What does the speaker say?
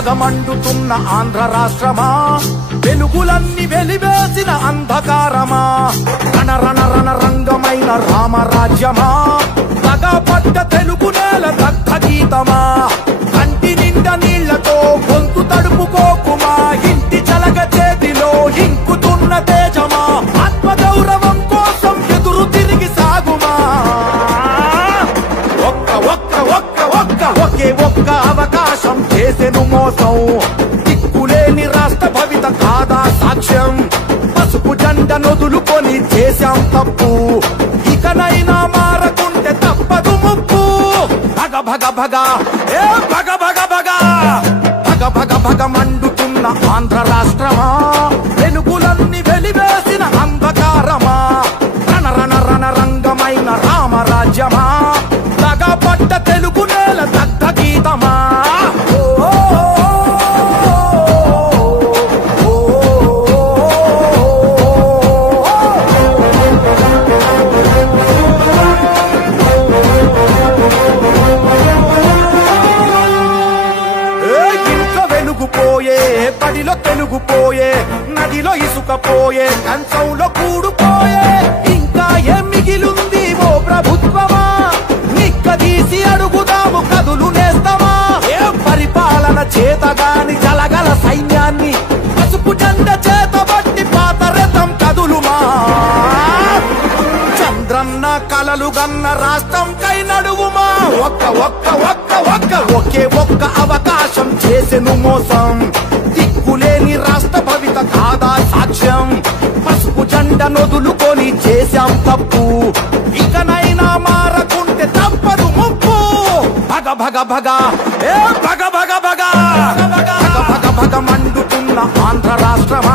భగ మండుతున్న ఆంధ్ర రాష్ట్రమా, వెలుగులన్నీ వెలివేసిన అంధకారమా, రణ రణ రణ రంగమైన రామరాజ్యమా, పగపడ్డ తెలుగు నేల దగ్ధ గీతమా, కంటి నిండా నీళ్లతో గొంతు తడుపుకోకుమా, ఇంటి చలగ చేతిలో ఇంకుతున్న తేజమా, ఆత్మగౌరవం కోసం ఎదురు తిరిగి సాగుమా. ఒకే ఒక్క అవకాశం చేసెను మోసం, దిక్కులేని రాష్ట్ర భవిత కాదా సాక్ష్యం, పసుపు జెండ నొదులుకొని చేశాం తప్పు, ఇకనైనా మారకుంటే తప్పదు ముప్పు. భగ భగ భగ ఏ భగ భగ భగ భగ భగ భగ మండుతున్న ఆంధ్ర రాష్ట్రమా, వెలుగులన్నీ వెలివేసిన అంధకారమా, రణ రణ రణ రంగమైన రామరాజ్యమా, పగపడ్డ తెలుగు నేల దగ్ధ గీతమా. ఇంట్లో వెలుగుపోయే, బడిలో తెలుగుపోయే, నదిలో ఇసుకపోయే, కంచంలో కూడుపోయే, ఇంకా ఏం మిగిలుంది ఓ ప్రభుత్వమా, నిక్కదీసి అడుగుదాము కదులు నేస్తామా. ఏ పరిపాలన చేతగాని జలగల సైన్యాన్ని పసుపు జెండ చేతబట్టి పాత రథం కదులుమా. చంద్రన్న కలలు గన్న రాష్ట్రంకై నడువుమా. ఒక్క ఒక్క ఒక్క ఒక్క ఒకే ఒక్క అవకాశం చేసెను మోసం, దిక్కులేని రాష్ట్ర భవిత కాదా సాక్ష్యం, పసుపు జెండ నొదులుకొని చేశాం తప్పు, ఇకనైనా మారకుంటే తప్పదు ముప్పు. భగ భగ భగ ఏ భగ భగ భగ భగ భగ భగ మండుతున్న ఆంధ్ర రాష్ట్రమా,